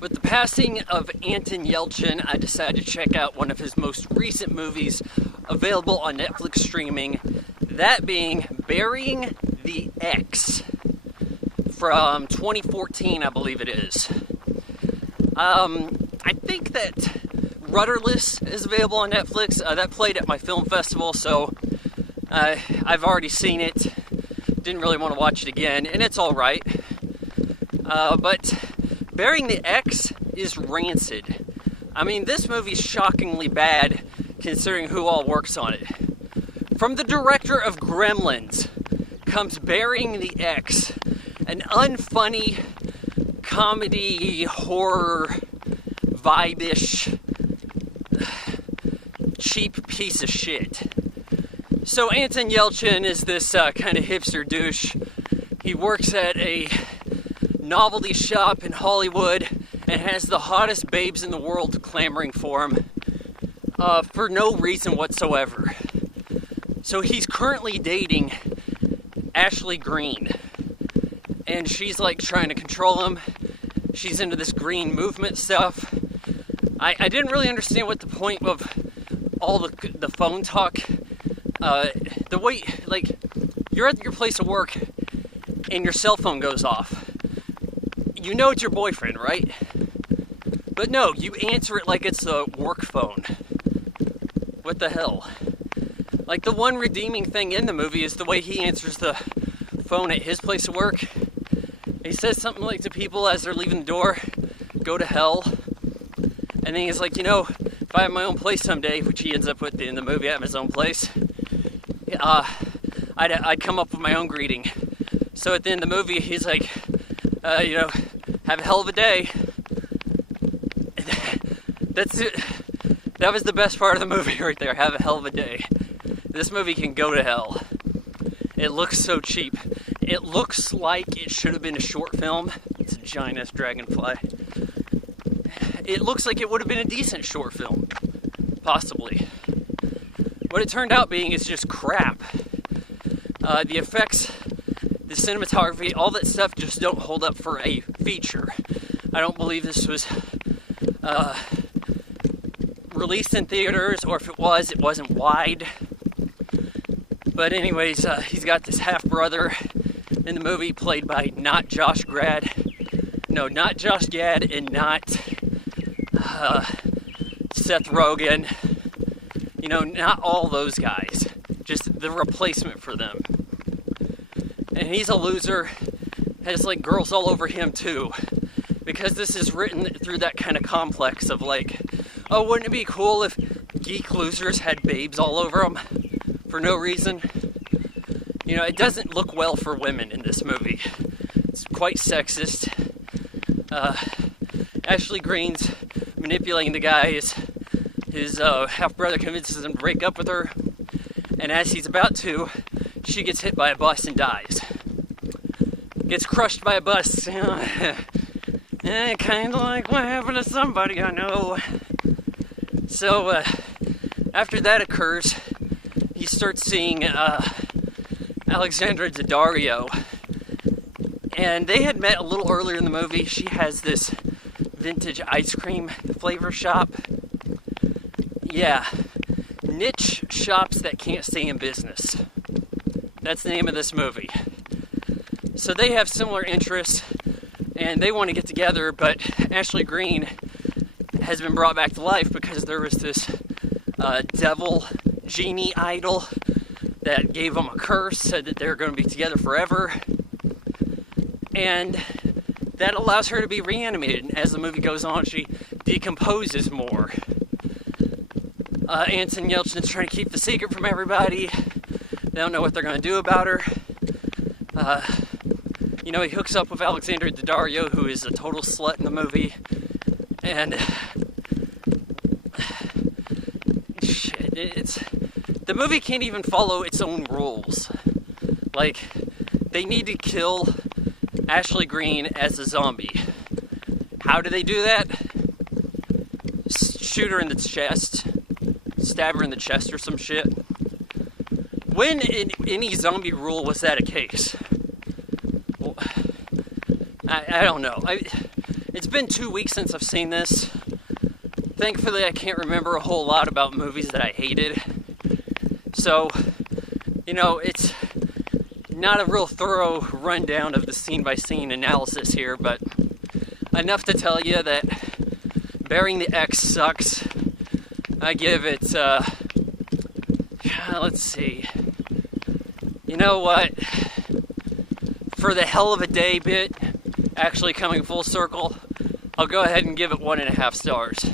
With the passing of Anton Yelchin, I decided to check out one of his most recent movies available on Netflix streaming, that being Burying the Ex from 2014, I believe it is. I think that Rudderless is available on Netflix. That played at my film festival, so I've already seen it. Didn't really want to watch it again, and it's alright. But Burying the Ex is rancid. I mean, this movie's shockingly bad considering who all works on it. From the director of Gremlins comes Burying the Ex, an unfunny comedy, horror, vibe-ish, cheap piece of shit. So Anton Yelchin is this kind of hipster douche. He works at a novelty shop in Hollywood and has the hottest babes in the world clamoring for him for no reason whatsoever. So he's currently dating Ashley Greene, and she's like trying to control him. She's into this green movement stuff. I didn't really understand what the point of all the phone talk, the way, like, you're at your place of work and your cell phone goes off. You know it's your boyfriend, right? But no, you answer it like it's a work phone. What the hell? Like, the one redeeming thing in the movie is the way he answers the phone at his place of work. He says something like to people as they're leaving the door, go to hell. And then he's like, you know, if I have my own place someday, which he ends up with in the movie, I have his own place, I'd come up with my own greeting. So at the end of the movie, he's like, you know, have a hell of a day. That's it. That was the best part of the movie right there. Have a hell of a day. This movie can go to hell. It looks so cheap. It looks like it should have been a short film. It's a giant-ass dragonfly. It looks like it would have been a decent short film. Possibly. What it turned out being is just crap. The effects, the cinematography, all that stuff just don't hold up for a feature. I don't believe this was released in theaters, or if it was, it wasn't wide. But anyways, he's got this half-brother in the movie played by not Josh Gad, and not Seth Rogen. You know, not all those guys. Just the replacement for them. And he's a loser. Has like girls all over him too. Because this is written through that kind of complex of like, oh, wouldn't it be cool if geek losers had babes all over them for no reason? You know, it doesn't look well for women in this movie. It's quite sexist. Ashley Greene's manipulating the guy. His half-brother convinces him to break up with her. And as he's about to, she gets hit by a bus and dies. Gets crushed by a bus. Kind of like what happened to somebody I know. So, after that occurs, he starts seeing Alexandra Daddario. And they had met a little earlier in the movie. She has this vintage ice cream flavor shop. Yeah. Niche shops that can't stay in business. That's the name of this movie. So they have similar interests, and they want to get together, but Ashley Greene has been brought back to life because there was this devil genie idol that gave them a curse, said that they're going to be together forever, and that allows her to be reanimated. And as the movie goes on, she decomposes more. Anton Yelchin's trying to keep the secret from everybody. They don't know what they're going to do about her. You know, he hooks up with Alexandra Daddario, who is a total slut in the movie. And the movie can't even follow its own rules. Like, they need to kill Ashley Greene as a zombie. How do they do that? Shoot her in the chest. Stab her in the chest or some shit. When in any zombie rule was that a case? Well, I don't know. It's been 2 weeks since I've seen this. Thankfully, I can't remember a whole lot about movies that I hated. So, you know, it's not a real thorough rundown of the scene-by-scene analysis here, but enough to tell you that Burying the X sucks. I give it, let's see. You know what? For the hell of a day bit, actually coming full circle, I'll go ahead and give it 1.5 stars.